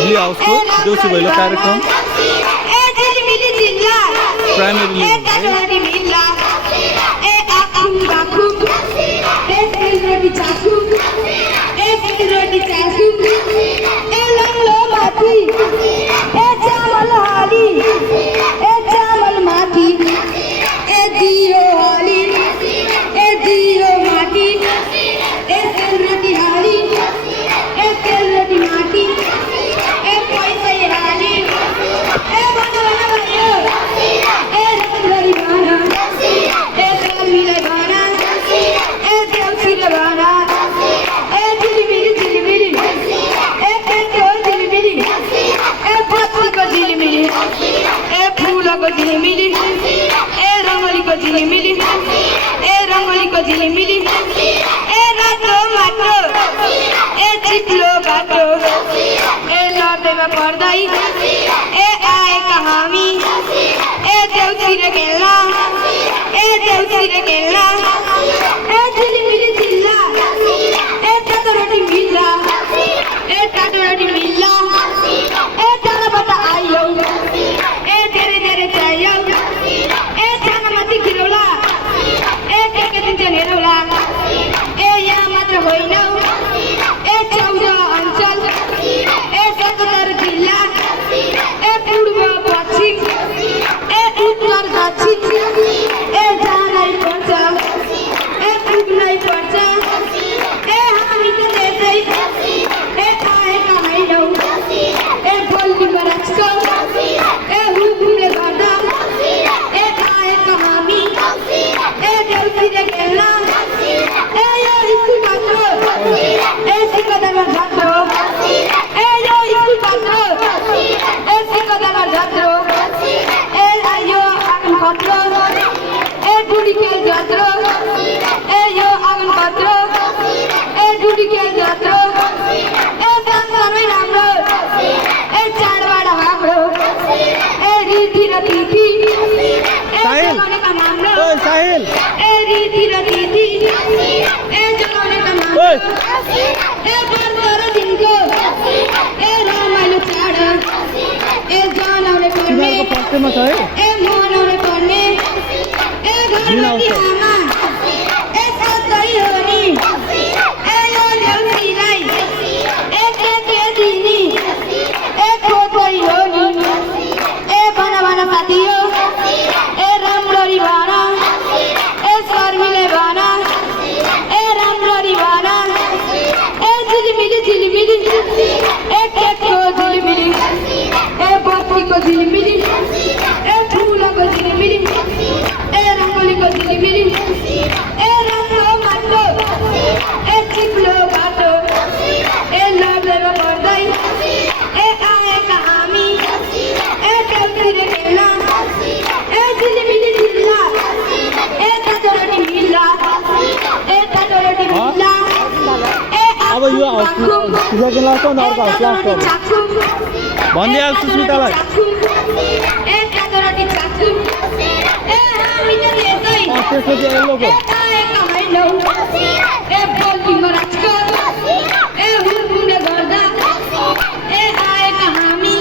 हिली हाउसको देउसी भैलो कार्यक्रम प्राइमेरी झिलिमिली ए रंगोलीको झिलिमिली ए रंगोलीको झिलिमिली ए रातो माटो ए चिप्लो बाटो ए लड्दैमा पर्दै ए आएका हामी ए देउसी र खेल्न ए देउसी र खेल्न ए झिलिमिली झिल्ला ए तातो रोटी मिल्ला ए तातो रोटी मिल्ला ए टाढाबाट आइयौ होइन ए 14 अञ्चल ए 77 जिल्ला ए पूर्व पश्चिम ए उत्तर दक्षिण ए जानै पर्छ ए पुग्नै पर्छ ए हामी त त्यसै ए आएका होइनौ ए बोल्नु राख्छौ ए हुकुमले गर्दा ए आएका हामी ए देउसीले खेल्न ए यो स्कुल बाटो ए सिकदारमा जात्रो ए यो स्कुल बाटो ए सिकदारमा जात्रो ए यो आँगन खत्रो ए डुडीखेल जात्रो ए यो आँगन खत्रो ए डुडीखेल जात्रो ए संसारमै राम्रो ए चाडबाड हाम्रो ए रीति र तिथि ए जगाउने काम हाम्रो ए रीति र तिथि ए जगाउने काम हाम्रो ए वर्ष र दिनको ए रमाइलो चाड ए जनाउने पर्ने ए मनाउने पर्ने ए घरबेटी आमा ए सधैँ हो नि ए यो देउसीलाई ए के दिने ए खोजै हो नि ए भन साथी हो ए राम्ररी भन ए शर्मिले भन ए राम्ररी भन ए झिलिमिली झिलिमिली ए केकको झिलिमिली ए बत्तीको झिलिमिली ए फुलको झिलिमिली ए रङ्गोलीको झिलिमिली ए राम्रो माटो ए चिप्लो बाटो ए लड्दैमा पर्दै ए आएका हामी ए देउसीले खेल्न ए झिलिमिली झिल्ला ए तातो रोटी मिल्ला ए तातो रोटी मिल्ला ए अब यो सेकेन्ड लास्ट हो अर्को लास्ट हो भनिदिइहाल्छु सुतालाई ए तातो रोटी चाख्छु ए हामी त त्यसै त्यसपछि ए आएका होइनौ ए बोल्नु राख्छौ ए हुकुमले गर्दा ए आएका हामी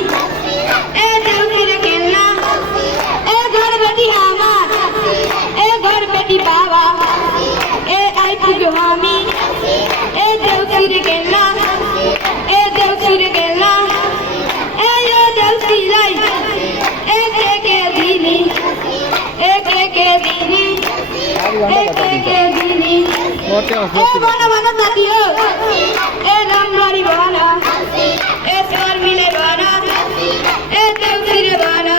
ए देउसीले खेल्न ए घरबेटी आमा ए घरबेटी बाबा ए आइपुग्यो हामी ए देउसीले खेल्न ए देउसीले खेल्न ए यो देउसीलाई ए के दिने ए के दिने ए के दिने ए भन साथी हो ए राम्ररी भन ए शर्मिले भन ए देउसीले भन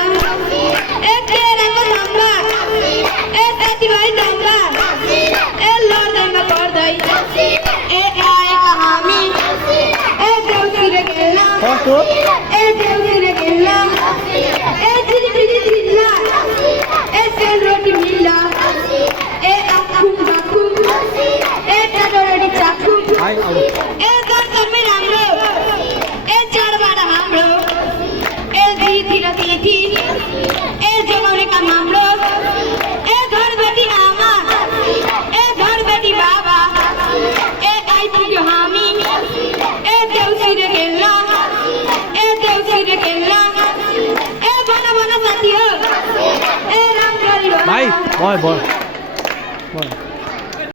ए तेराको धम्बा ए साथीभाइ धम्बा ए लड्दैमा पर्दै ए आएका हामी ए देउसीले खेल्न ए देउसीले खेल्न ए झिलिमिली झिल्ला ए सेलरोटी मिल्ला ए आखुम बाखुम ए तातो रोटी चाखुम ए संसारमै राम्रो ए चाडबाड हाम्रो ए रीति र तिथि ए जगाउने काम हाम्रो ए घरबेटी आमा ए घरबेटी बाबा ए आइपुग्यो हामी ए देउसीले साथी हो ए राम गरी भाइ भयो भयो भयो